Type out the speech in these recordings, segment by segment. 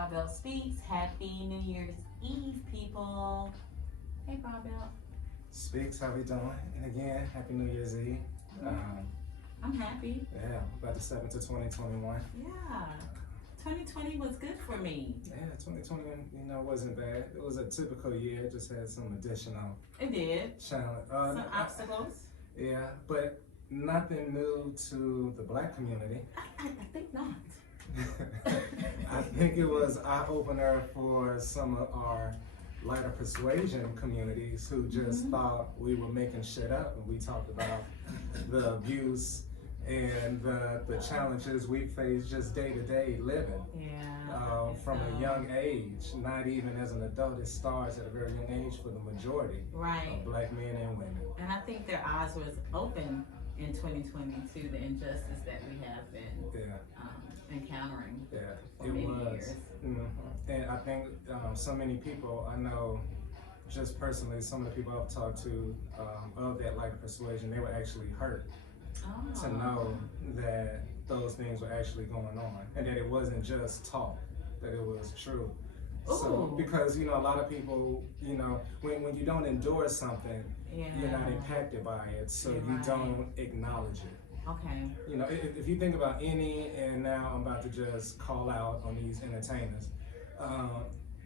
Barbell Speaks. Happy New Year's Eve, people. Hey, Barbell. Speaks, how we doing? And again, Happy New Year's Eve. I'm happy. Yeah, about to step into 2021. Yeah. 2020 was good for me. Yeah, 2020, wasn't bad. It was a typical year, it just had some additional It did. challenge. Some obstacles. Yeah, but nothing new to the black community. I think not. I think it was eye-opener for some of our lighter persuasion communities who just thought we were making shit up, and we talked about the abuse and the challenges we face just day-to-day living. Yeah. From a young age, not even as an adult, it starts at a very young age for the majority of black men and women. And I think their eyes was open in 2020 to the injustice that we have been encountering for many years. And I think so many people I know, just personally, some of the people I've talked to of that lighter persuasion, they were actually hurt to know that those things were actually going on, and that it wasn't just talk, that it was true. So, because a lot of people, when you don't endure something, you're not impacted by it, so you don't acknowledge it. Okay. If you think about and now I'm about to just call out on these entertainers,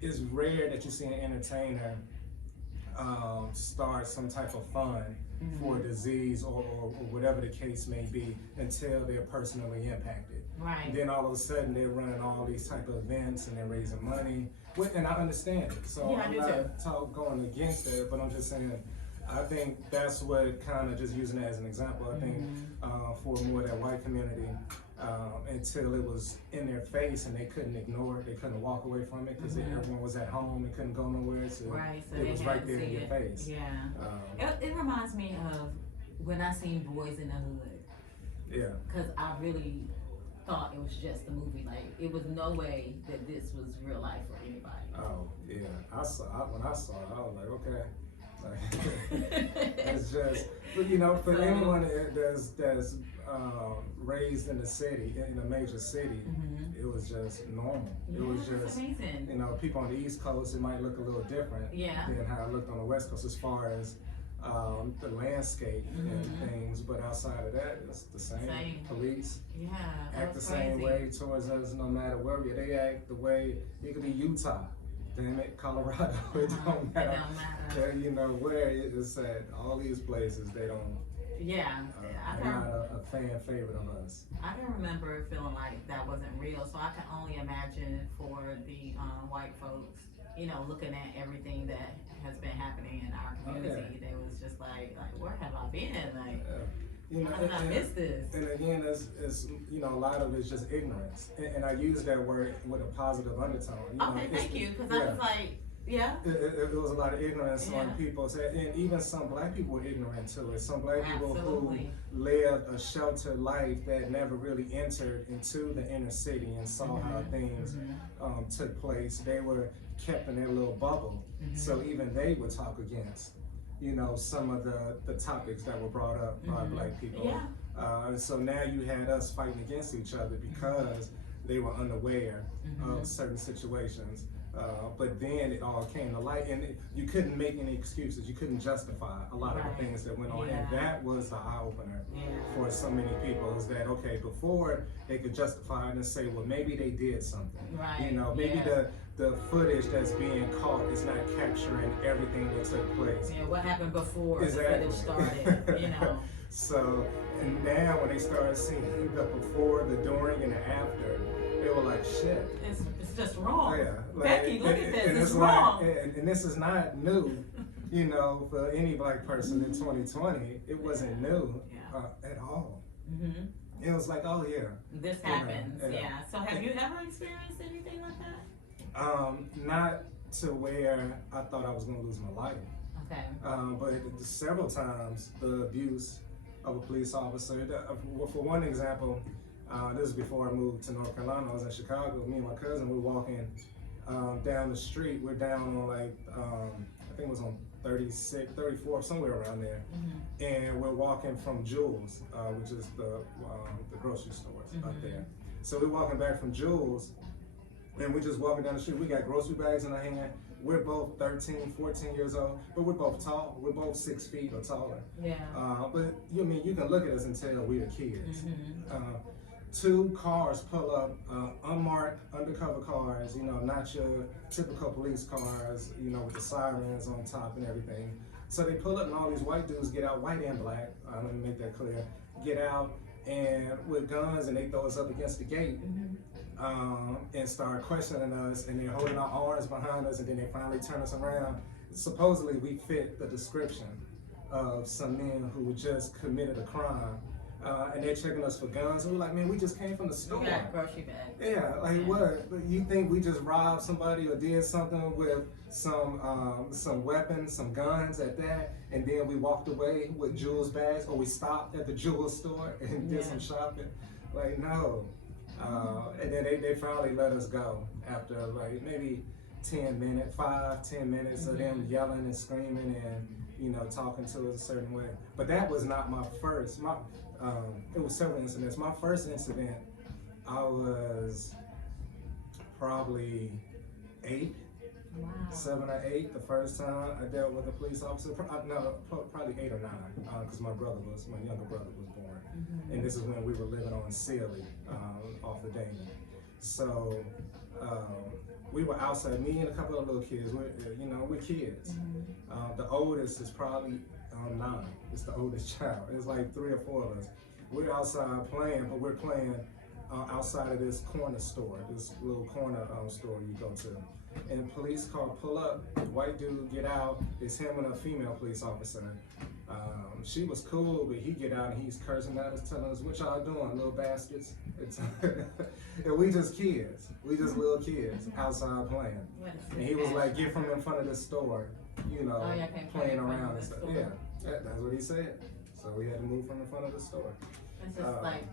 it's rare that you see an entertainer start some type of fund for a disease or whatever the case may be until they're personally impacted. Right. And then all of a sudden they're running all these type of events and they're raising money. And I understand it. So I'm not going against it, but I'm just saying, I think that's what kind of, just using it as an example, I think for more of that white community, until it was in their face and they couldn't ignore it, they couldn't walk away from it because everyone was at home, they couldn't go nowhere, so it was right there in your face. Yeah. It reminds me of when I seen Boys in the Hood. Yeah. Because I really thought it was just a movie. Like, it was no way that this was real life for anybody. Oh, yeah. When I saw it, I was like, okay. It's just, for anyone that's raised in the city, in a major city, it was just normal. It was just amazing. People on the East Coast, it might look a little different than how it looked on the West Coast as far as the landscape and things, but outside of that, it's the same. Police act the same way towards us no matter where we are. They act the way, it could be Utah. Damn it, Colorado, it don't matter. It don't matter. Where it is at, all these places, they don't. Yeah. They're not a fan favorite of us. I can remember feeling like that wasn't real, so I can only imagine for the white folks, looking at everything that has been happening in our community. They was just like, where have I been? Like, how did I miss this? And again, it's a lot of it's just ignorance, and I use that word with a positive undertone. Okay, thank you, because I was like, it was a lot of ignorance on people's, and even some black people were ignorant to it. Some black people who lived a sheltered life that never really entered into the inner city and saw how things took place. They were kept in their little bubble, so even they would talk against some of the topics that were brought up by black people. And so now you had us fighting against each other because they were unaware of certain situations. But then it all came to light, and you couldn't make any excuses. You couldn't justify a lot of the things that went on, and that was the eye-opener for so many people, is that, okay, before they could justify it and say, well, maybe they did something. Maybe the footage that's being caught is not capturing everything that took place. Yeah, what happened before the footage started, So, and now when they started seeing the before, the during, and the after, they were like, shit. It's just wrong. Becky, look at this, it's wrong. And this is not new, for any black person in 2020. It wasn't new at all. It was like, oh yeah. This happens, So have you ever experienced anything like that? Not to where I thought I was gonna lose my life. Okay. But several times, the abuse of a police officer. For one example, this is before I moved to North Carolina. I was in Chicago. Me and my cousin, we were walking down the street. We're down on I think it was on 36, 34, somewhere around there. And we're walking from Jules, which is the grocery stores up there. So we're walking back from Jules, And we just walking down the street. We got grocery bags in our hand. We're both 13, 14 years old, but we're both tall. We're both 6 feet or taller. Yeah. But you can look at us and tell we're kids. Mm-hmm. 2 cars pull up, unmarked undercover cars, not your typical police cars, with the sirens on top and everything. So they pull up and all these white dudes get out, white and black, let me make that clear, get out and with guns, and they throw us up against the gate. And start questioning us, and they're holding our arms behind us, and then they finally turn us around. Supposedly we fit the description of some men who just committed a crime. And they're checking us for guns. And we're like, man, we just came from the store. Yeah, grocery bag. Yeah, like what? You think we just robbed somebody or did something with some weapons, some guns at that, and then we walked away with jewels bags, or we stopped at the jewel store and did some shopping? Like, no. And then they finally let us go after like maybe 10 minutes, 5-10 minutes of them yelling and screaming and talking to us a certain way. But that was not my first. It was several incidents. My first incident, I was probably 8, 7 or 8. The first time I dealt with a police officer, probably 8 or 9, because my younger brother was born, and this is when we were living on Sealy, off the Damon. So we were outside, me and a couple of little kids. We're kids. The oldest is probably 9. It's the oldest child. It's like 3 or 4 of us. We're outside playing, but we're playing outside of this corner store, this little corner store you go to. And police car pull up, white dude get out, it's him and a female police officer. She was cool, but he get out and he's cursing at us, telling us, what y'all doing, little bastards? And we just kids, we just little kids outside playing. And he was like, get from in front of the store, playing around and stuff. Yeah, that's what he said. So we had to move from in front of the store. It's just like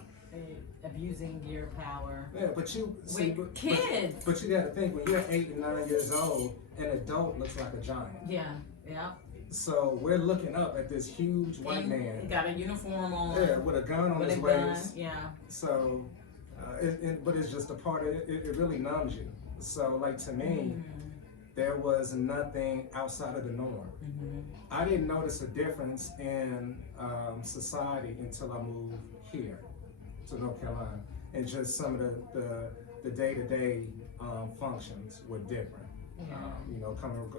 abusing your power. Yeah, but you see, kids. But you got to think, when you're 8 and 9 years old, an adult looks like a giant. Yeah, yeah. So we're looking up at this huge white man. He got a uniform on. Yeah, with a gun on his waist. Yeah. So, but it's just a part of it. It really numbs you. So, like to me, there was nothing outside of the norm. I didn't notice a difference in society until I moved here to North Carolina, and just some of the day-to-day functions were different.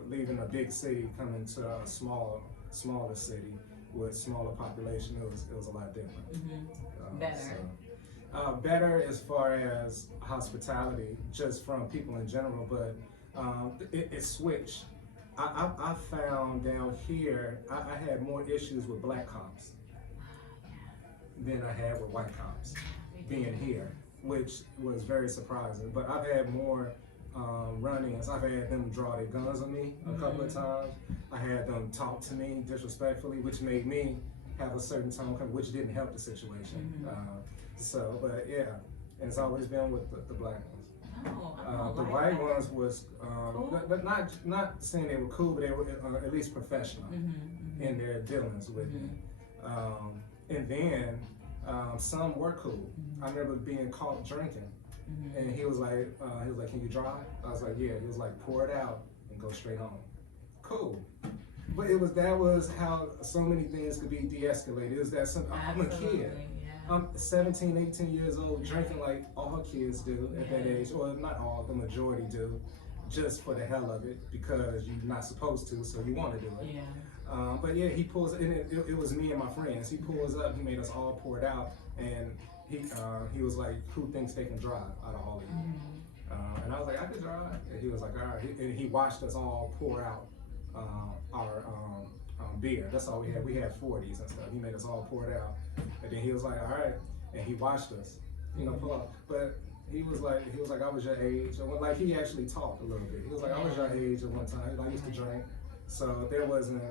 Leaving a big city, coming to a smaller city with smaller population, it was a lot different. Better. Better as far as hospitality, just from people in general, but it switched. I found down here, I had more issues with black cops than I had with white cops being here, which was very surprising. But I've had more run-ins. I've had them draw their guns on me a couple of times. I had them talk to me disrespectfully, which made me have a certain tone, which didn't help the situation. But yeah, and it's always been with the black ones. The white ones was not saying they were cool, but they were at least professional in their dealings with me. And then some were cool. I remember being caught drinking, and he was like, "Can you drive?" I was like, "Yeah." He was like, "Pour it out and go straight home." Cool. But that was how so many things could be de-escalated. It was that I'm a kid. I'm 17, 18 years old, drinking like all kids do at that age, or not all, the majority do, just for the hell of it, because you're not supposed to, so you want to do it. But yeah, he pulls, and it was me and my friends. He pulls up, he made us all pour it out, and he was like, "Who thinks they can drive out of all of you?" And I was like, "I can drive." And he was like, "All right." And he watched us all pour out our beer. That's all we had. We had 40s and stuff. He made us all pour it out, and then he was like, "All right," and he watched us, pull out. But he was like, "I was your age." And like, he actually talked a little bit. He was like, "I was your age at one time. I used to drink," so there wasn't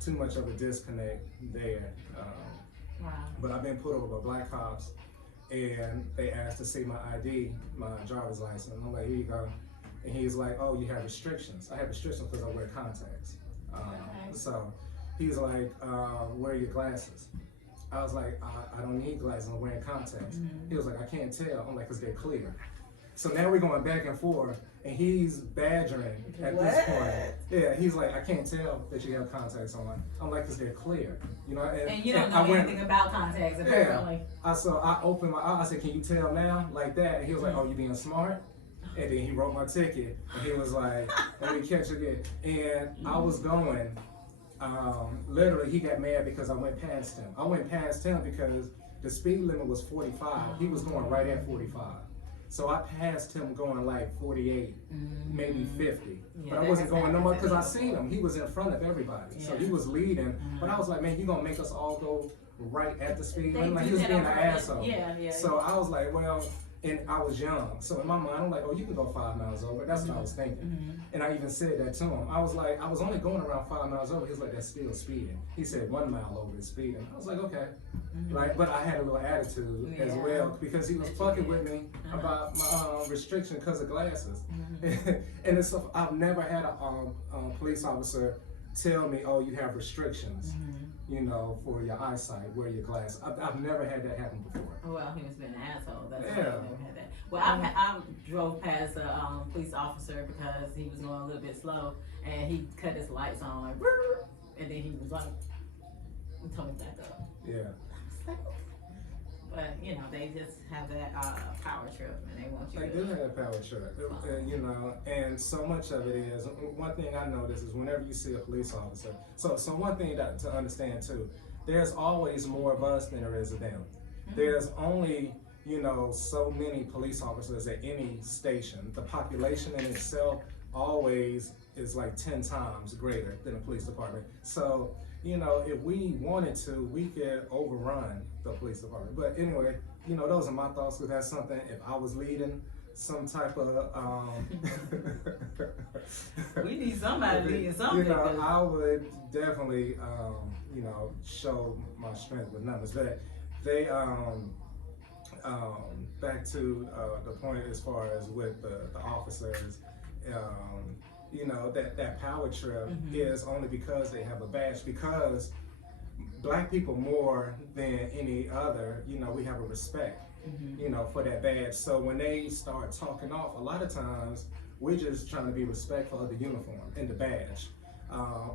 too much of a disconnect there. But I've been put over by black cops, and they asked to see my ID, my driver's license. I'm like, "Here you go." And he's like, "Oh, you have restrictions." I have restrictions because I wear contacts. So he's like, "Where are your glasses?" I was like, I don't need glasses, I'm wearing contacts. He was like, "I can't tell." I'm like, "Because they're clear." So now we're going back and forth, and he's badgering at What? this point. Yeah, he's like, I can't tell that you have contacts on. I'm like, 'cause they're clear, you know. And you don't know anything about contacts, apparently. Yeah. I opened my eye. I said, can you tell now, like that? And he was like, oh, you being smart? And then he wrote my ticket, and he was like, let me catch again. And I was going. Literally, he got mad because I went past him. I went past him because the speed limit was 45. He was going right at 45. So I passed him going like 48, maybe 50. Yeah, but I wasn't going no more because I seen him. He was in front of everybody. Yeah. So he was leading. But I was like, man, you gonna make us all go right at the speed They limit? Like, do he was that being an on purpose. asshole. Yeah. So I was like, well, and I was young. So in my mind, I'm like, oh, you can go 5 miles over. That's what I was thinking. And I even said that to him. I was like, I was only going around 5 miles over. He was like, that's still speeding. He said 1 mile over is speeding. I was like, okay. Like, but I had a little attitude as well because he was fucking with me about my restriction because of glasses. And it's stuff, I've never had a police officer tell me, oh, you have restrictions, you know, for your eyesight, wear your glasses. I've never had that happen before. Well, he was being an asshole. That's why I never had that. Well, I drove past a police officer because he was going a little bit slow, and he cut his lights on, like, and then he was like, he told me back up. Yeah. But, you know, they just have that power trip, and they want you They to. do have a power trip, you know, and so much of it is, one thing I notice is whenever you see a police officer, so one thing to understand too, there's always more of us than there is of them. There's only, you know, so many police officers at any station. The population in itself always is like 10 times greater than a police department. So, you know, if we wanted to, we could overrun the police department. But anyway, you know, those are my thoughts, because that's something, if I was leading some type of, we need somebody leading something. You know, I would definitely, you know, show my strength with numbers. But they, back to the point as far as with the officers, you know, that power trip is only because they have a badge, because black people more than any other, you know, we have a respect, you know, for that badge. So when they start talking off, a lot of times we're just trying to be respectful of the uniform and the badge.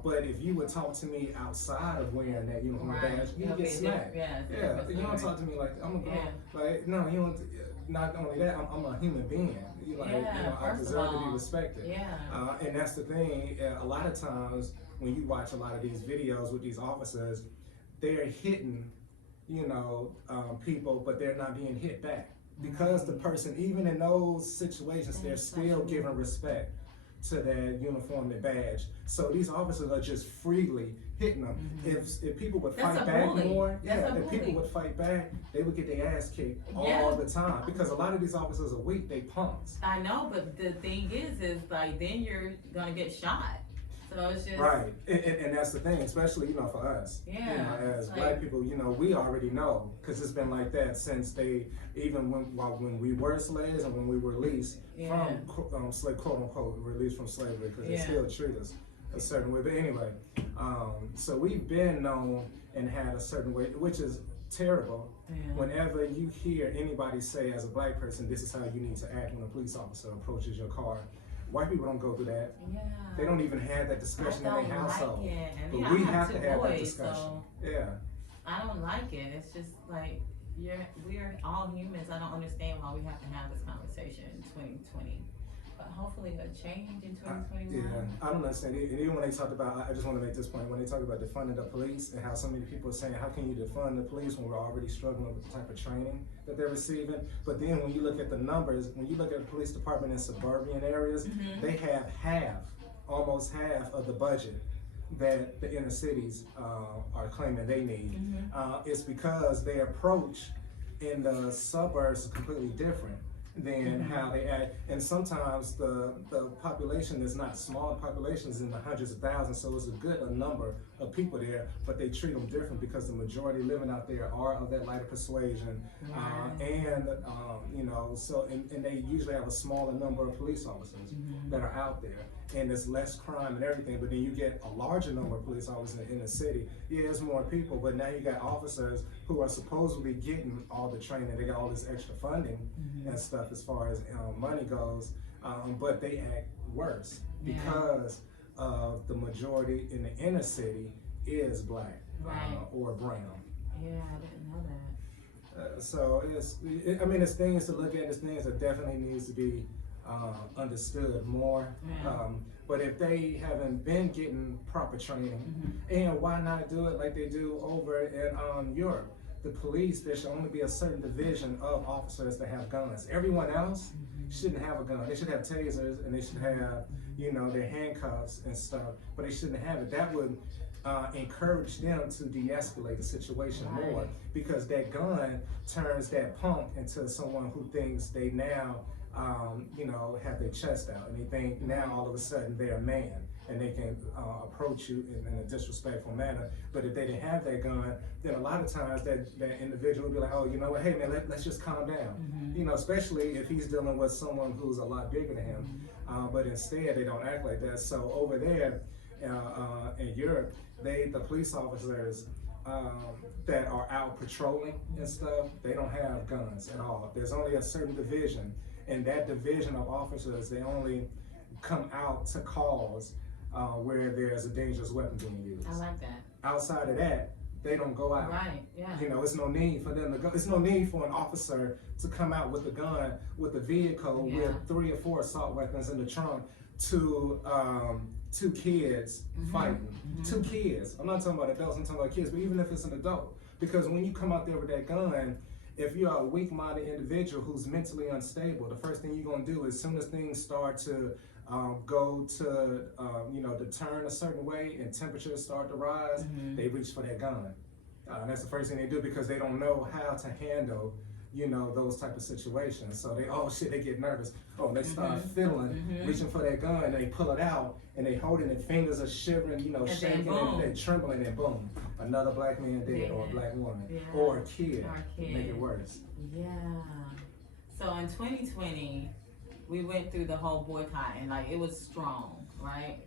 But if you would talk to me outside of wearing that uniform badge, you get smacked. Yeah, you don't talk to me like I'm gonna like no, you don't. Not only that, I'm a human being. You know, I deserve to be respected. And that's the thing. A lot of times when you watch a lot of these videos with these officers, they're hitting, you know, people, but they're not being hit back because the person, even in those situations, they're still giving respect to that uniform and badge. So these officers are just freely hitting them. If people would fight back more, if people would fight back, they would get their ass kicked all the time, because a lot of these officers are weak, they punks. I know, but the thing is like, then you're gonna get shot. So it's just right, and that's the thing, especially, you know, for us, you know, as black people, you know, we already know, because it's been like that since they, even when we were slaves and when we were released from slave, quote unquote, released from slavery, because they still treat us a certain way. But anyway, so we've been known and had a certain way, which is terrible. Whenever you hear anybody say, as a black person, this is how you need to act when a police officer approaches your car. White people don't go through that. They don't even have that discussion in their household. But we have to have that discussion. So I don't like it. It's just like, we're all humans. I don't understand why we have to have this conversation in 2020. But hopefully a change in 2021. I don't understand. And even when they talked about, I just want to make this point, when they talk about defunding the police and how so many people are saying, how can you defund the police when we're already struggling with the type of training that they're receiving? But then when you look at the numbers, when you look at the police department in suburban areas, they have almost half of the budget that the inner cities are claiming they need. It's because their approach in the suburbs is completely different than how they act. And sometimes the population is not small, populations in the hundreds of thousands, so it's a good number of people there, but they treat them different because the majority living out there are of that lighter persuasion, and you know, so and they usually have a smaller number of police officers that are out there, and there's less crime and everything. But then you get a larger number of police officers in the city. Yeah, there's more people, but now you got officers who are supposedly getting all the training. They got all this extra funding and stuff as far as money goes, but they act worse because of the majority in the inner city is black or brown. Yeah, I didn't know that. So I mean, it's things to look at. It's things that definitely needs to be understood more. But if they haven't been getting proper training, and why not do it like they do over in Europe? The police, there should only be a certain division of officers that have guns. Everyone else shouldn't have a gun. They should have tasers and they should have, you know, their handcuffs and stuff, but they shouldn't have it. That would encourage them to de-escalate the situation more, because that gun turns that punk into someone who thinks they now, you know, have their chest out, and they think now all of a sudden they're a man and they can approach you in a disrespectful manner. But if they didn't have that gun, then a lot of times that individual would be like, oh, you know what, hey man, let's just calm down. You know, especially if he's dealing with someone who's a lot bigger than him. But instead, they don't act like that. So over there in Europe, the police officers that are out patrolling and stuff, they don't have guns at all. There's only a certain division, and that division of officers, they only come out to calls where there's a dangerous weapon being used. I like that. Outside of that, they don't go out. Right, yeah. You know, it's no need for them to go. It's no need for an officer to come out with a gun, with a vehicle with 3 or 4 assault weapons in the trunk to 2 kids fighting. 2 kids. I'm not talking about adults, I'm talking about kids, but even if it's an adult. Because when you come out there with that gun, if you're a weak-minded individual who's mentally unstable, the first thing you're gonna do is, as soon as things start to go to, you know, to turn a certain way and temperatures start to rise, they reach for that gun. That's the first thing they do, because they don't know how to handle, you know, those type of situations. So they, oh shit, they get nervous. Oh, they start feeling, reaching for that gun, and they pull it out, and they hold it, and fingers are shivering, you know, and shaking, and they're trembling, and boom, another black man dead, or a black woman, or a kid, make it worse. Yeah. So in 2020, we went through the whole boycott, and like, it was strong, right?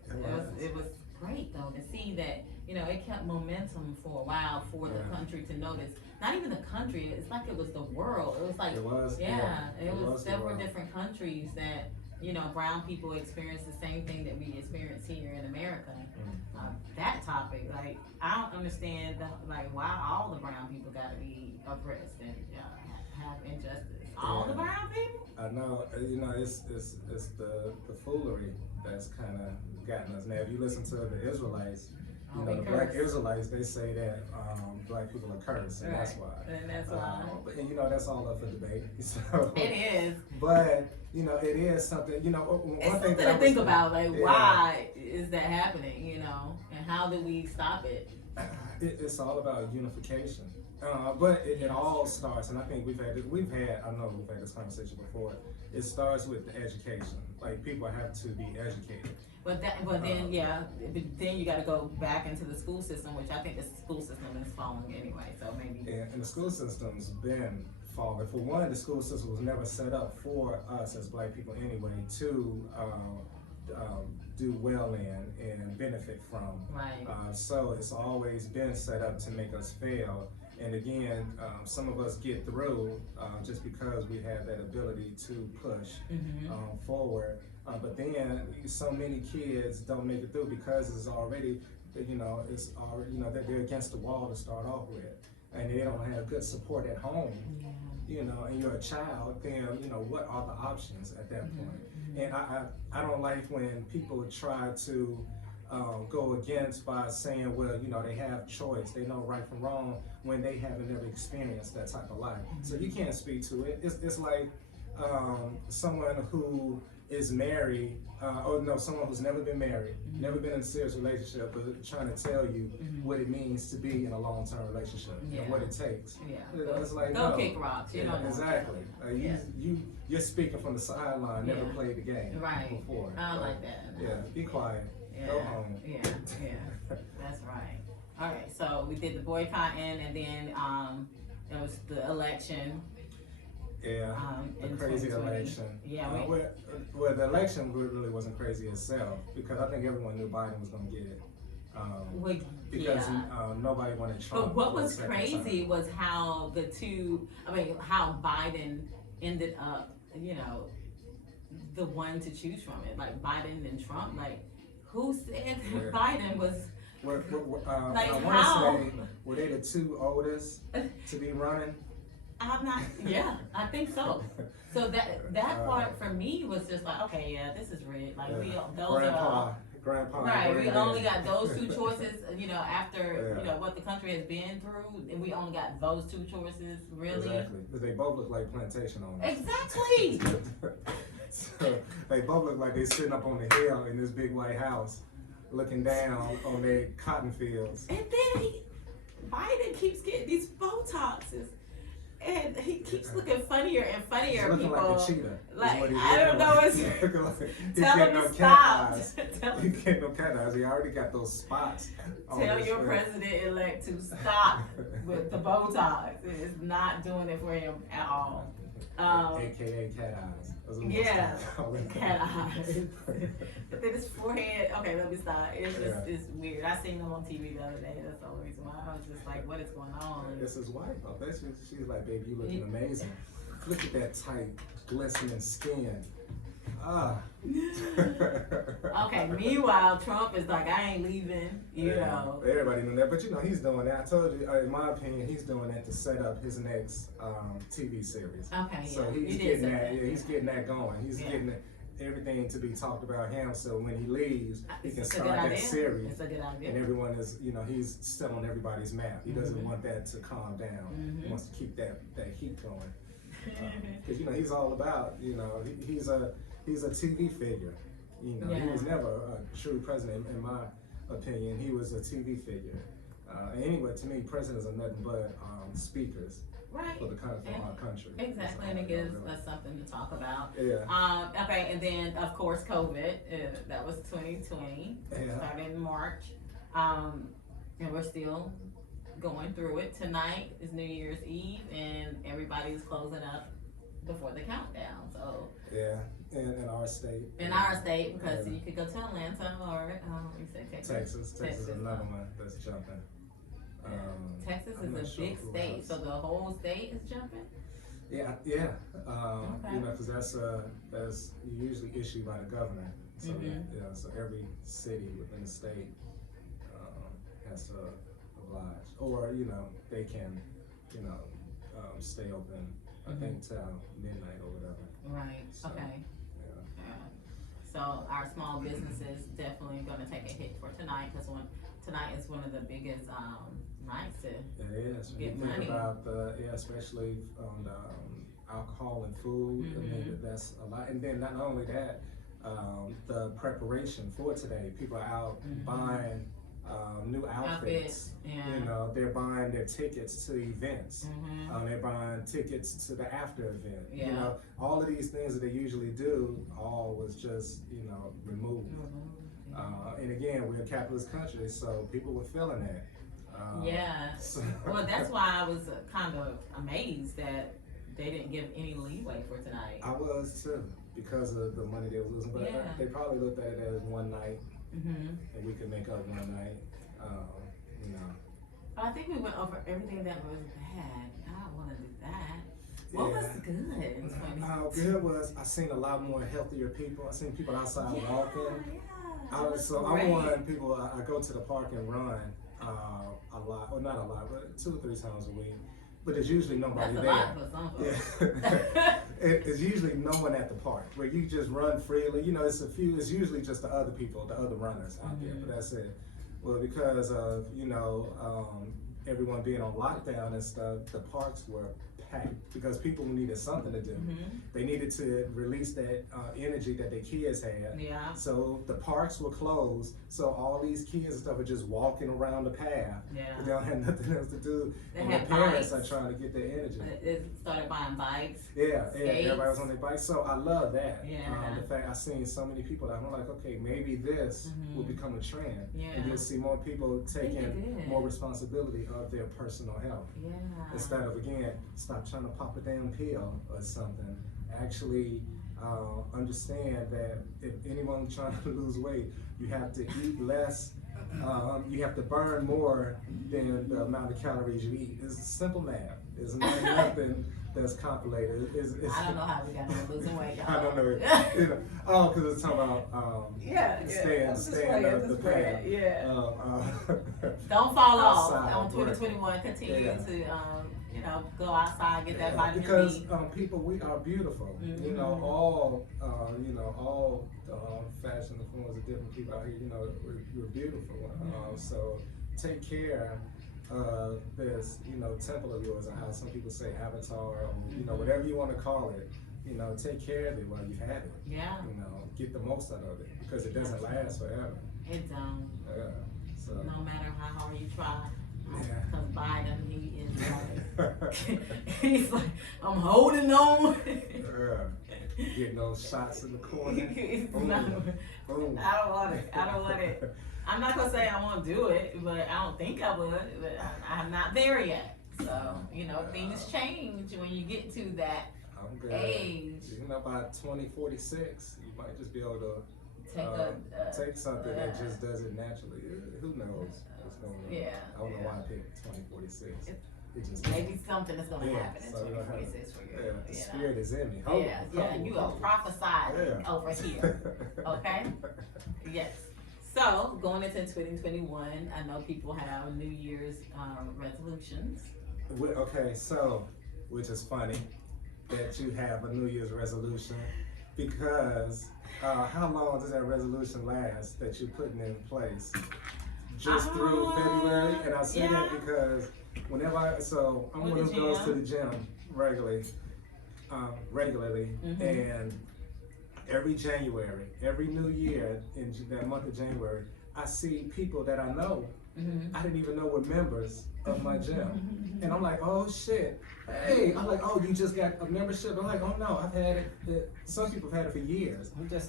It was great though to see that, you know, it kept momentum for a while for the country to notice. Not even the country, it's like it was the world. It was like, it was several different countries that, you know, brown people experienced the same thing that we experience here in America. That topic, like, I don't understand like why all the brown people gotta be oppressed and have injustice. All the brown people? I know, you know, it's the foolery that's kind of gotten us. Now, if you listen to the Israelites, you know, the black Israelites, they say that black people are cursed, and that's why. And that's why. But you know, that's all up for debate. So it is. But you know, it is something. You know, one thing to think about, like, why is that happening? You know, and how do we stop it? It's all about unification. But it all starts, and I think we've had. I know we've had this conversation before. It starts with the education. Like, people have to be educated. But then you got to go back into the school system, which I think the school system is falling anyway. So maybe. And the school system's been falling. For one, the school system was never set up for us as black people anyway to do well in and benefit from. Right. So it's always been set up to make us fail. And again, some of us get through just because we have that ability to push forward. But then so many kids don't make it through because it's already, you know, that they're against the wall to start off with, and they don't have good support at home. You know, and you're a child, then, you know, what are the options at that point? And I don't like when people try to go against by saying, well, you know, they have choice, they know right from wrong, when they haven't ever experienced that type of life. So you can't speak to it. It's like someone who is married, someone who's never been married, never been in a serious relationship, but trying to tell you what it means to be in a long-term relationship and what it takes. It's like, go kick rocks, you know. Exactly. You're speaking from the sideline, never played the game before. I like that. Yeah, be quiet. Go home. Yeah, that's right. All right, so we did the boycotting, and then there was the election. Yeah, the In crazy 2020. election. Yeah, well, the election really wasn't crazy itself because I think everyone knew Biden was going to get it. Because nobody wanted Trump. But what was crazy was how how Biden ended up, the one to choose from it. Like Biden and Trump, like who said that Biden was like I how? want to say, were they the two oldest to be running? I'm not. Yeah, I think so. So that part for me was just like, okay, yeah, this is rigged. Like Grandpa. Right, we only got those two choices. After what the country has been through, and we only got those two choices. Really, exactly. Because they both look like plantation owners. Exactly. So they both look like they're sitting up on the hill in this big white house, looking down on their cotton fields. And then Biden keeps getting these Botoxes. And he keeps looking funnier and funnier. He's looking people like a cheetah. Like I don't know. It's tell him to stop. He's getting no cat eyes. He already got those spots. Tell your president-elect to stop with the Botox. It's not doing it for him at all. AKA cat eyes. Yeah, cat eyes. But then his forehead. Okay, let me stop. It's weird. I seen him on TV the other day. That's the only reason why I was just like, what is going on? This is wife. I bet she's like, baby, you looking amazing. Look at that tight, glistening skin. Okay, meanwhile, Trump is like, I ain't leaving, you know. Everybody knew that, but he's doing that. I told you, in my opinion, he's doing that to set up his next TV series. Okay, so he's getting that. Yeah, he's getting that going. He's getting everything to be talked about him. So when he leaves, he can start that series. It's a good idea. And everyone is, he's still on everybody's map. He doesn't want that to calm down. He wants to keep that heat going. Because he's all about, he's a TV figure. He was never a true president, in my opinion. He was a TV figure. Anyway, to me, presidents are nothing but speakers for our country. Exactly, and it gives us something to talk about. Yeah. Okay, and then of course COVID. That was 2020. It started in March, and we're still going through it. Tonight is New Year's Eve, and everybody's closing up before the countdown. So in our state. In our state, because you could go to Atlanta or you said Texas. Texas is another one that's jumping. Texas is a big state, so the whole state is jumping. Yeah. Because that's usually issued by the governor. So so every city within the state has to oblige, or they can stay open. I think till midnight or whatever. Right. So, okay. So our small businesses definitely going to take a hit for tonight, because tonight is one of the biggest nights to get money. Think about especially on the alcohol and food. I mean, that's a lot. And then not only that, the preparation for today. People are out buying new outfits. They're buying their tickets to events. They're buying tickets to the after event. All of these things that they usually do, all was just removed. And again, we're a capitalist country, so people were feeling that. Well, that's why I was kind of amazed that they didn't give any leeway for tonight. I was too, because of the money they were losing. But they probably looked at it as one night. And we could make up one night, But I think we went over everything that was bad. I don't want to do that. What was good? Good was I seen a lot more healthier people. I seen people outside walking. I'm one people. I go to the park and run a lot, or not a lot, but 2 or 3 times a week. But there's usually nobody there. That's a lot for some folks. It's usually no one at the park where you just run freely. It's a few. It's usually just the other people, the other runners out there. But that's it. Well, because of everyone being on lockdown and stuff, the parks were packed because people needed something to do. They needed to release that energy that their kids had. Yeah. So the parks were closed. So all these kids and stuff are just walking around the path. Yeah. They don't have nothing else to do. They and have the parents bikes. are trying to get their energy. It started buying bikes. Yeah, everybody was on their bikes. So I love that. Yeah. The fact I've seen so many people that I'm like, okay, maybe this will become a trend. Yeah. And you'll see more people taking more responsibility of their personal health. Yeah. Instead of, again, stop trying to pop a damn pill or something. Actually understand that if anyone's trying to lose weight, you have to eat less. You have to burn more than the amount of calories you eat. It's simple math. It's not nothing that's complicated. I don't know how we got to losing weight. I don't know. Oh, because it's talking about staying up the path. Yeah. Don't fall off outside, on 2021. Continue to go outside, get that vitamin because D. People, we are beautiful. You know, all fashion forms of different people out here. You know, we're beautiful. So take care of this, temple of yours, or how some people say avatar, or whatever you want to call it. Take care of it while you have it. Yeah. Get the most out of it because it doesn't last forever. It don't. Yeah. So no matter how hard you try. Yeah. Because Biden, he is like, he's like, I'm holding on. Getting those shots in the corner. Boom. I don't want it. I don't want it. I'm not gonna say I won't do it, but I don't think I would. But I'm not there yet. So things change when you get to that age. By 2046, you might just be able to take something that just does it naturally. Who knows what's going on? Yeah. I don't know why I picked 2046. Maybe something is going to happen in 2046 for you. The spirit is in me. You are prophesying over here. Okay? Yes. So, going into 2021, I know people have New Year's resolutions. Okay, so, which is funny that you have a New Year's resolution, because how long does that resolution last that you're putting in place? Just through February? And I say that because whenever I'm one who goes to the gym regularly, and every January, every New Year in that month of January, I see people that I know. I didn't even know were members of my gym. And I'm like, oh shit. Hey, I'm like, oh, you just got a membership? I'm like, oh no, I've had it. Some people have had it for years. And they're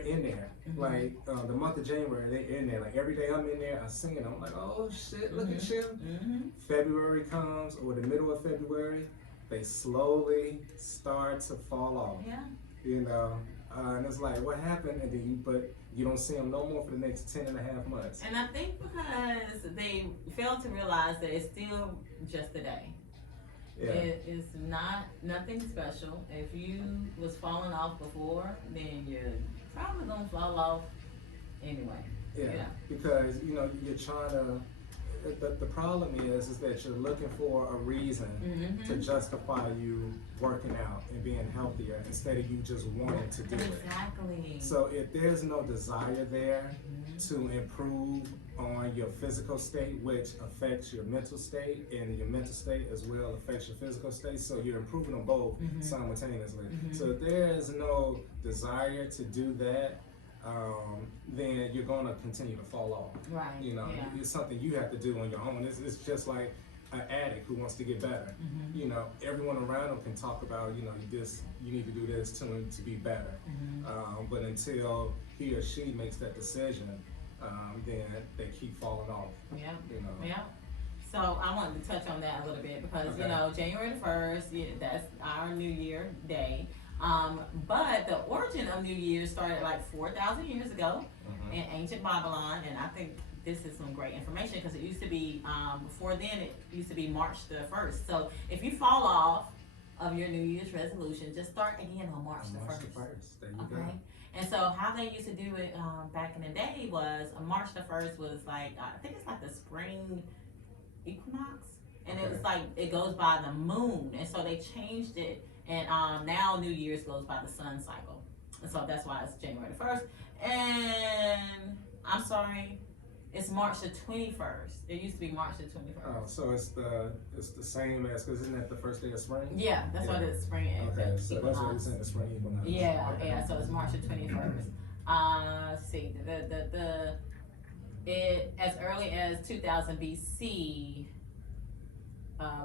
in there. Like the month of January, they're in there. Like every day I'm in there, I sing it. I'm like, oh shit, look at you. February comes, or the middle of February, they slowly start to fall off. Yeah. And it's like, what happened? And then you don't see them no more for the next 10 and a half months. And I think because they fail to realize that it's still just a day. Yeah. It is nothing special. If you was falling off before, then you're probably gonna fall off anyway. Yeah. Because you're trying to. The problem is that you're looking for a reason to justify you working out and being healthier instead of you just wanting to do it. Exactly. So if there's no desire there to improve on your physical state, which affects your mental state, and your mental state as well affects your physical state, so you're improving on both simultaneously. So if there is no desire to do that, then you're going to continue to fall off. Right. It's something you have to do on your own. It's just like an addict who wants to get better. Everyone around them can talk about, you need to do this to be better. But until he or she makes that decision, then they keep falling off. Yeah. So I wanted to touch on that a little bit because, January 1st, that's our New Year day. But the origin of New Year's started like 4,000 years ago in ancient Babylon, and I think this is some great information because it used to be, before then it used to be March the 1st. So if you fall off of your New Year's resolution, just start again on March the 1st. There you go. And so how they used to do it back in the day was March the 1st was like, I think it's like the spring equinox, and it was like, it goes by the moon, and so they changed it. And now New Year's goes by the sun cycle. And so that's why it's January 1st. And I'm sorry, It's March the 21st. It used to be March the 21st. Oh, so it's the same as, because isn't that the first day of spring? Yeah, that's what it's spring. Okay, so that's what it's in the spring equinox. Yeah, yeah. So it's March the 21st. Let's see, it as early as 2000 BC,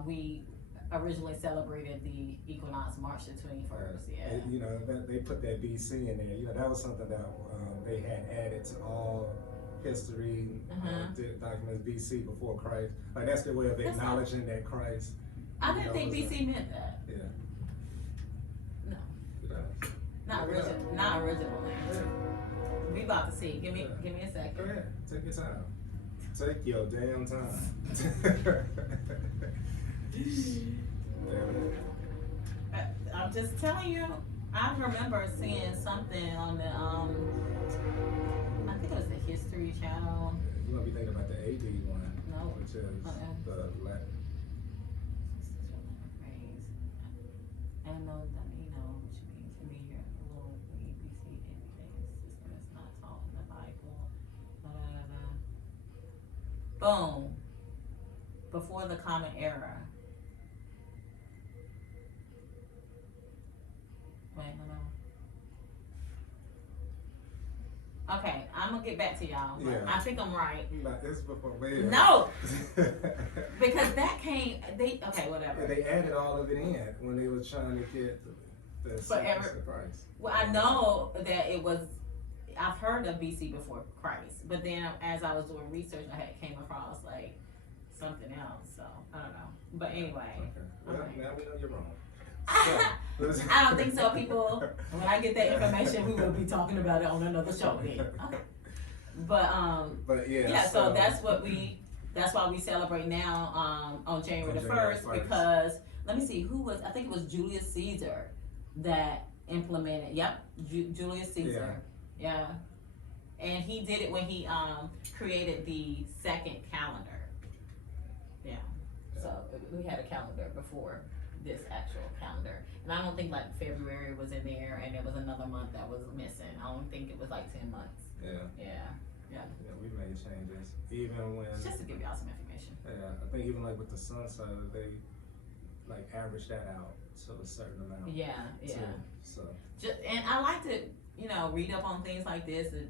we originally celebrated the equinox March the 21st. Yeah. You know, they put that BC in there. You know, that was something that they had added to all history documents BC before Christ. Like that's their way of acknowledging that Christ. I didn't think BC meant that. Yeah. No. Yeah. Not original. Not originally. Yeah. We about to see. Give me a second. Go ahead. Take your time. Take your damn time. I'm just telling you. I remember seeing something on the I think it was the History Channel. You're gonna be thinking about the AD one. No. Which is the Latin. I know that you know what you mean to me here. A little ABC everything system is not taught in the Bible. Boom. Before the Common Era. Wait, no. Okay, I'm gonna get back to y'all. Yeah. I think I'm right. Like this before, no, because that came. Okay, whatever. Yeah, they added all of it in when they were trying to get the price. Well, I know that it was. I've heard of BC before Christ, but then as I was doing research, I had came across like something else. So I don't know. But anyway. Okay. Well, now we know you're wrong. I don't think so, people. When I get that information, we will be talking about it on another show then. Okay. But yeah. So that's why we celebrate now on January the 1st, because let me see who was. I think it was Julius Caesar that implemented. Yep, Julius Caesar. Yeah. And he did it when he created the second calendar. Yeah. So we had a calendar before this actual calendar, and I don't think like February was in there, and there was another month that was missing. I don't think it was like 10 months. Yeah, we made changes even when just to give y'all some information. Yeah, I think even like with the sun side, they like averaged that out to a certain amount. Yeah. So and I like to read up on things like this, and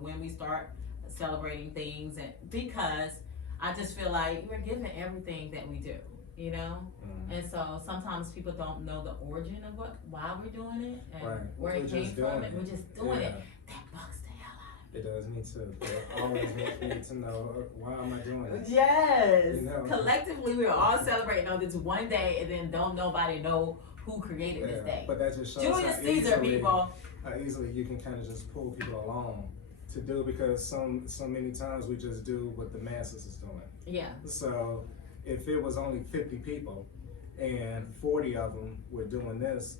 when we start celebrating things, and because I just feel like we're given everything that we do. And so sometimes people don't know the origin of why we're doing it and where it came from, and we're just doing it. That bugs the hell out of me. It does need to. It always need to know why am I doing this? Yes. Collectively, we're all celebrating on this one day, and then don't nobody know who created this day. But that just shows Julius Caesar, people. How easily you can kind of just pull people along to do, because so many times we just do what the masses is doing. Yeah. So if it was only 50 people and 40 of them were doing this,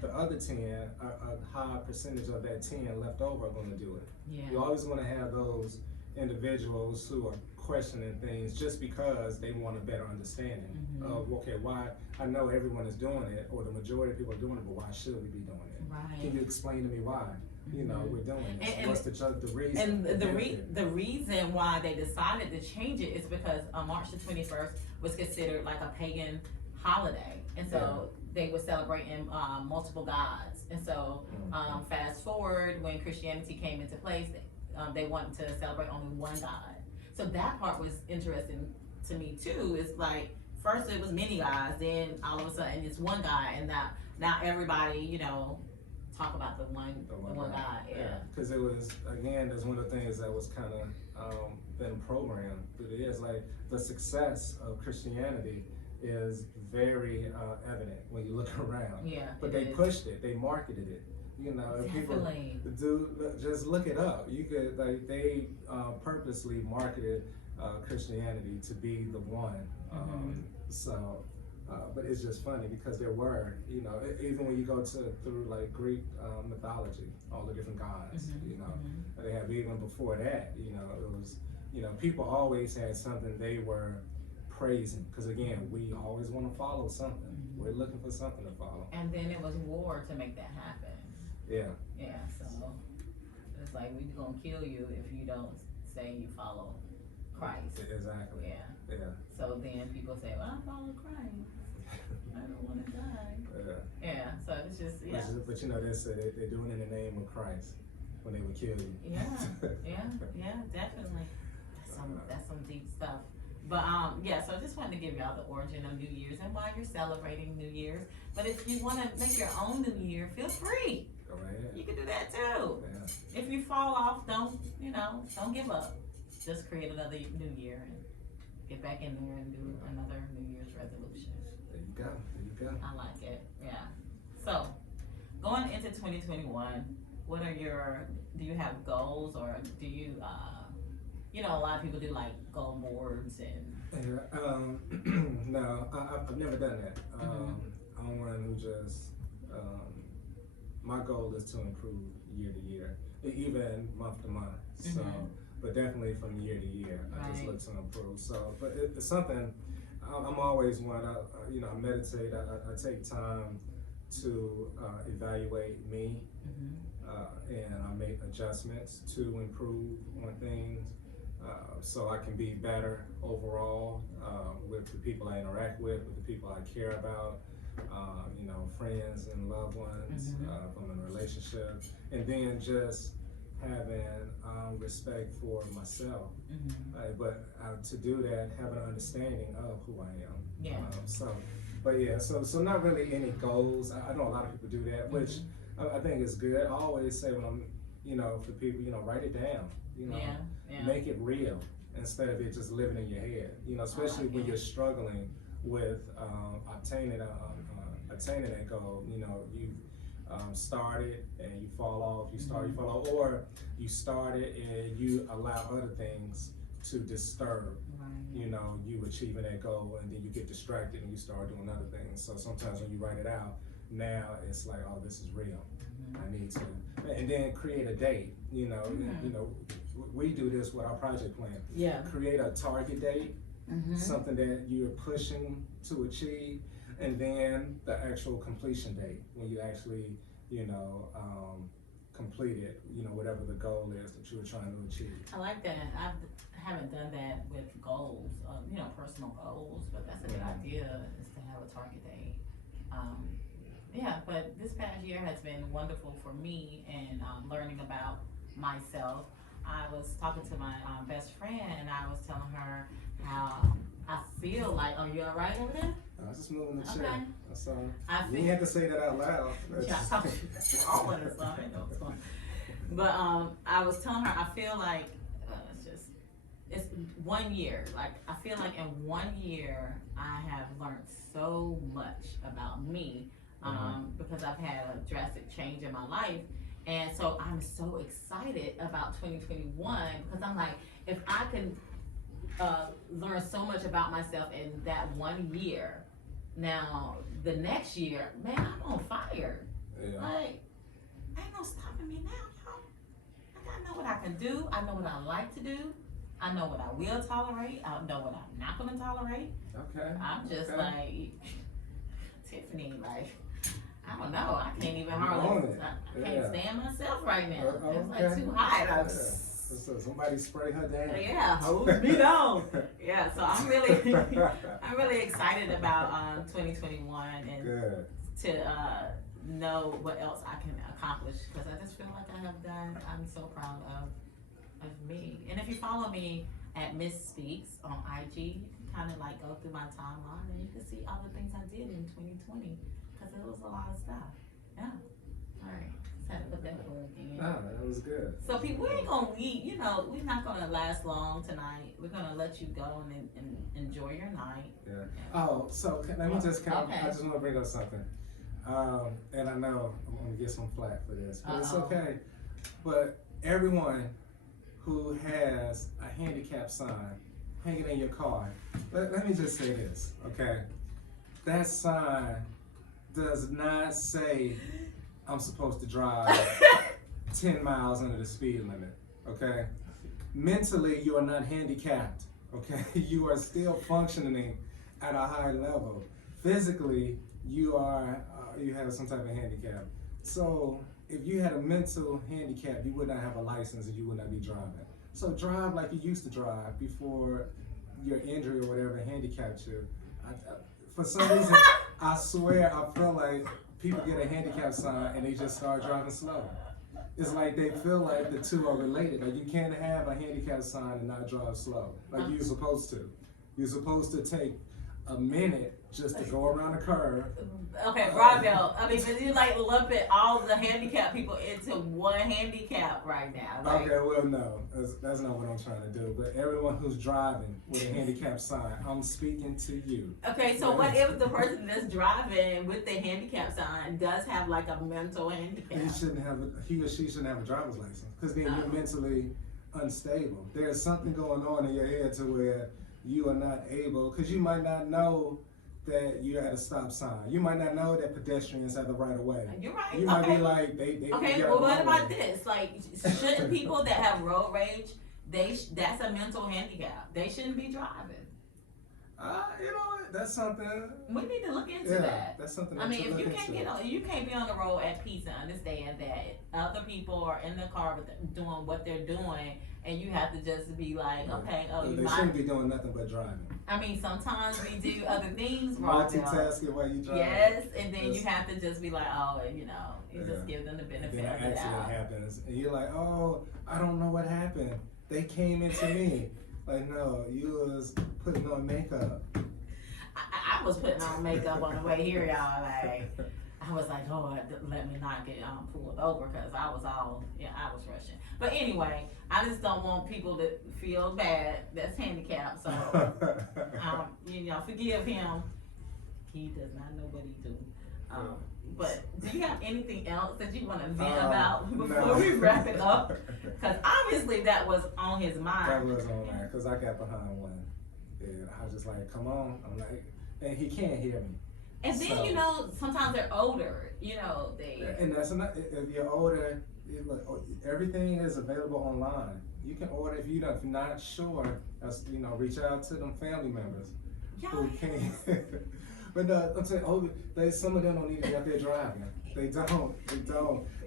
the other 10, a high percentage of that 10 left over are going to do it. Yeah. You always want to have those individuals who are questioning things just because they want a better understanding of, okay, why, I know everyone is doing it, or the majority of people are doing it, but why should we be doing it? Right. Can you explain to me why? We're doing this. And what's the reason? And the reason why they decided to change it is because March the 21st was considered like a pagan holiday, and so they were celebrating multiple gods. And so fast forward, when Christianity came into place, they wanted to celebrate only one God. So that part was interesting to me too. It's like first it was many gods, then all of a sudden it's one guy, and now everybody talk about the one God. Yeah. Because it was, again, that's one of the things that was kind of been programmed through the years. Like the success of Christianity is very evident when you look around. Yeah. But they pushed it, they marketed it. If people just look it up. You could they purposely marketed Christianity to be the one. But it's just funny because there were, even when you go through like Greek mythology, all the different gods, they have even before that, it was, people always had something they were praising, because again, we always want to follow something. We're looking for something to follow. And then it was war to make that happen. Yeah. Yeah, so it's like we're gonna kill you if you don't say you follow Christ. Exactly. Yeah. Yeah. So then people say, well, I follow Christ. I don't want to die. Yeah. So it's just, yeah. But you know, they're doing it in the name of Christ when they would kill you. Yeah. Yeah. Definitely. That's some deep stuff. But yeah, so I just wanted to give y'all the origin of New Year's and why you're celebrating New Year's. But if you want to make your own New Year, feel free. Go right ahead. You can do that too. Yeah. If you fall off, don't give up. Just create another New Year and get back in there and do another New Year's resolution. There you go. I like it. Yeah. So going into 2021, do you have goals, or do you a lot of people do like goal boards and. No, I've never done that. I'm one who just, my goal is to improve year to year, even month to month. So, but definitely from year to year, I just look to improve. So, but it's something, I'm always one, I meditate, I take time to evaluate me, and I make adjustments to improve on things. So I can be better overall with the people I interact with the people I care about, friends and loved ones, from a relationship, and then just having respect for myself. But to do that, have an understanding of who I am. Yeah. So not really any goals. I know a lot of people do that, which I think is good. I always say when I'm, for people, write it down. Make it real instead of it just living in your head. Especially when you're struggling with attaining that goal. You started and you fall off. You fall off, or you started and you allow other things to disturb. You achieving that goal, and then you get distracted and you start doing other things. So sometimes when you write it out, now it's like, oh, this is real. I need to, and then create a date. We do this with our project plan. Yeah. Create a target date, something that you're pushing to achieve, and then the actual completion date when you actually, complete it. Whatever the goal is that you were trying to achieve. I like that. I haven't done that with goals, personal goals, but that's a good idea, is to have a target date. Yeah, but this past year has been wonderful for me, and learning about myself. I was talking to my best friend, and I was telling her how I feel like. Oh, you all right over there? I was just moving the chair. Okay. That's all. You didn't have to say that out loud. All of us, I know what's going. But I was telling her I feel like it's 1 year. Like I feel like in 1 year I have learned so much about me. Because I've had a drastic change in my life. And so I'm so excited about 2021, because I'm like, if I can learn so much about myself in that 1 year, now the next year, man, I'm on fire. Yeah. Like, ain't no stopping me now, y'all. Like, I know what I can do. I know what I like to do. I know what I will tolerate. I know what I'm not going to tolerate. Okay. I'm just like, Tiffany, like, I don't know. I can't even hardly. I can't stand myself right now. It's like too hot. So somebody spray her down. Yeah, hold me down. Yeah, so I'm really excited about 2021 and to know what else I can accomplish, because I just feel like I have done. I'm so proud of me. And if you follow me at Miss Speaks on IG, you can kind of like go through my timeline and you can see all the things I did in 2020. Because it was a lot of stuff. Yeah. All right. Just had to put that word in. Oh, that was good. So people, we ain't gonna leave. We're not gonna last long tonight. We're gonna let you go and enjoy your night. Yeah. Oh, so let me just I just want to bring up something. And I know I'm gonna get some flack for this, but it's okay. But everyone who has a handicap sign hanging in your car, let me just say this, okay? That sign does not say I'm supposed to drive 10 miles under the speed limit, okay? Mentally, you are not handicapped, okay? You are still functioning at a high level. Physically, you have some type of handicap. So if you had a mental handicap, you would not have a license and you would not be driving. So drive like you used to drive before your injury or whatever handicapped you. For some reason, I swear I feel like people get a handicap sign and they just start driving slow. It's like they feel like the two are related. Like you can't have a handicap sign and not drive slow. Like you're supposed to. You're supposed to take a minute just to go around the curve. Okay, Bravo. I mean, but you like lumping all the handicapped people into one handicap right now. Like, okay, well, no, that's not what I'm trying to do. But everyone who's driving with a handicap sign, I'm speaking to you. Okay, so what if the person that's driving with the handicap sign does have like a mental handicap? He or she shouldn't have a driver's license because then you're mentally unstable. There's something going on in your head to where you are not able, because you might not know that you're at a stop sign. You might not know that pedestrians have the right of way. You're right. You might be like, they okay, well, what about this? Like, shouldn't people that have road rage, that's a mental handicap. They shouldn't be driving. You know, that's something. We need to look into that. That's something. I mean, if you can't you can't be on the road at peace and understand that other people are in the car doing what they're doing, and you have to just be like, okay, they shouldn't be doing nothing but driving. I mean, sometimes we do other things wrong. Multitasking while you drive. Yes, and then you have to just be like, oh, you know, you just give them the benefit of the doubt. Then an accident happens, and you're like, oh, I don't know what happened. They came into me. Like, no, you was putting on makeup. I was putting on makeup on the way here, y'all. Like, I was like, Lord, let me not get pulled over, because I was rushing. But anyway, I just don't want people to feel bad that's handicapped. So, you know, forgive him. He does not know what he do. But do you have anything else that you want to vent about before we wrap it up? Because obviously that was on his mind. That was on there, because I got behind one. And I was just like, come on. I'm like, and he can't hear me. And then, you know, sometimes they're older, you know, And that's not, if you're older, everything is available online. You can order, if you're not sure, you know, reach out to them family members who can. But I'm saying, some of them don't need to be out there driving. They don't.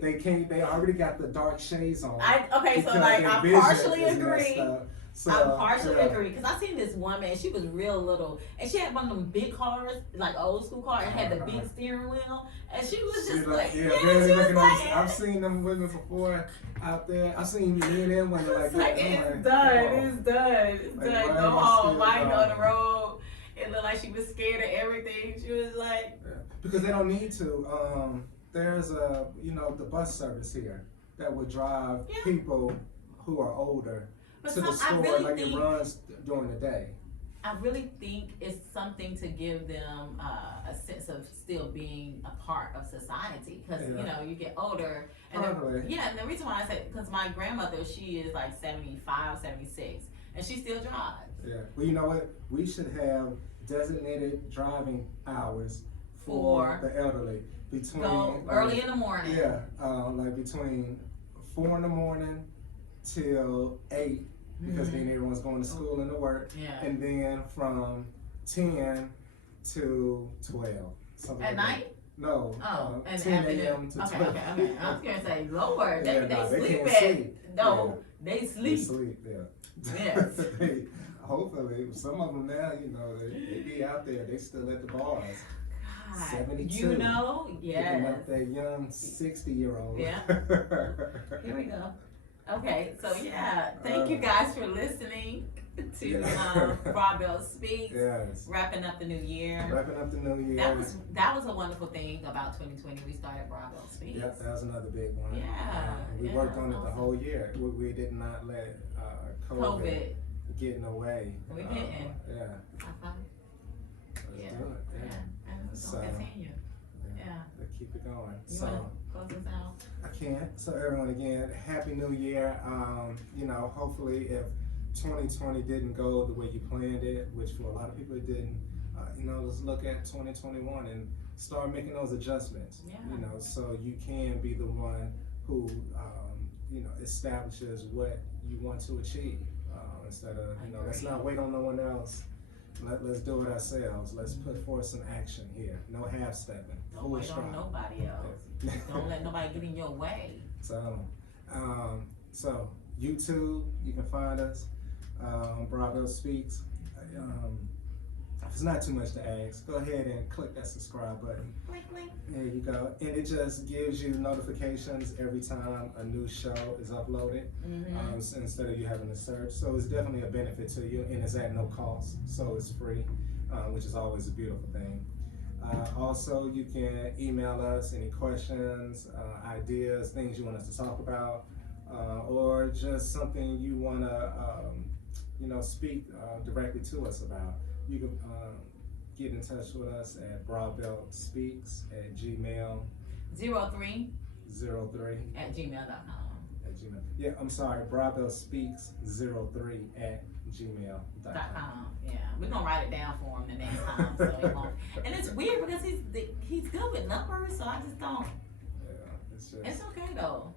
They can't. They already got the dark shades on. Okay, so like I partially agree. So, I partially agree, because I seen this woman, she was real little, and she had one of them big cars, like old school car, and had the big steering wheel, and she was just like, she was like, I've seen them women before out there. I've seen me and them women like that. It's done. Go home. Why go on the road? It looked like she was scared of everything. She was like, because they don't need to. There's the bus service here that would drive people who are older to the store, it runs during the day. I really think it's something to give them a sense of still being a part of society, because you know, you get older. And and the reason why I say, because my grandmother, she is like 75, 76, and she still drives. Yeah. Well, you know what? We should have designated driving hours for the elderly. Go early in the morning. Yeah, like between 4 in the morning till 8. Because then everyone's going to school and to work, and then from 10 to 12. At night? No. Oh, 10 a.m. to 12. Okay. I was gonna say, Lord, they sleep they sleep. They sleep, Yes. Hopefully, some of them now, you know, they be out there. They still at the bars. God, 72. You know, picking up that young 60-year-old. Yeah. Here we go. Okay, so thank you guys for listening to Bravo Speaks. Yes. Wrapping up the new year. That was a wonderful thing about 2020. We started Bravo Speaks. Yep, that was another big one. Yeah. We worked on it the whole year. We did not let COVID get in the way. We didn't. Yeah. Let's do it. Yeah. And it's gonna continue. Let's keep it going. You wanna close us out? I can. So everyone, again, Happy New Year. You know, hopefully if 2020 didn't go the way you planned it, which for a lot of people it didn't, you know, let's look at 2021 and start making those adjustments. Yeah. You know, so you can be the one who, you know, establishes what you want to achieve. Instead of, you know, let's not wait on no one else. Let's do it ourselves. Let's put forth some action here. No half stepping. Don't wait on nobody else. Don't let nobody get in your way. So YouTube, you can find us. Bravo Speaks. If it's not too much to ask, go ahead and click that subscribe button. Blink, blink. There you go. And it just gives you notifications every time a new show is uploaded, so instead of you having to search. So it's definitely a benefit to you, and it's at no cost. So it's free, which is always a beautiful thing. Also, you can email us any questions, ideas, things you want us to talk about, or just something you want to, speak directly to us about. You can get in touch with us at broadbeltspeaks@gmail. 03 03 at gmail.com. At Gmail. Yeah, I'm sorry, broadbeltspeaks03 at gmail.com. Yeah, we're gonna write it down for him the next time, so he won't. And it's weird because he's good with numbers, so I just don't. Yeah, it's okay though.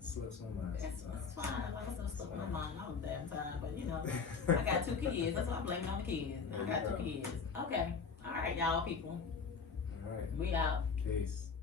Slips my mind. It's fine. Like I said, stuff in my mind all the damn time. But I got 2 kids. That's why I blame it on the kids. I got 2 kids. Okay. All right, y'all people. All right. We out. Peace.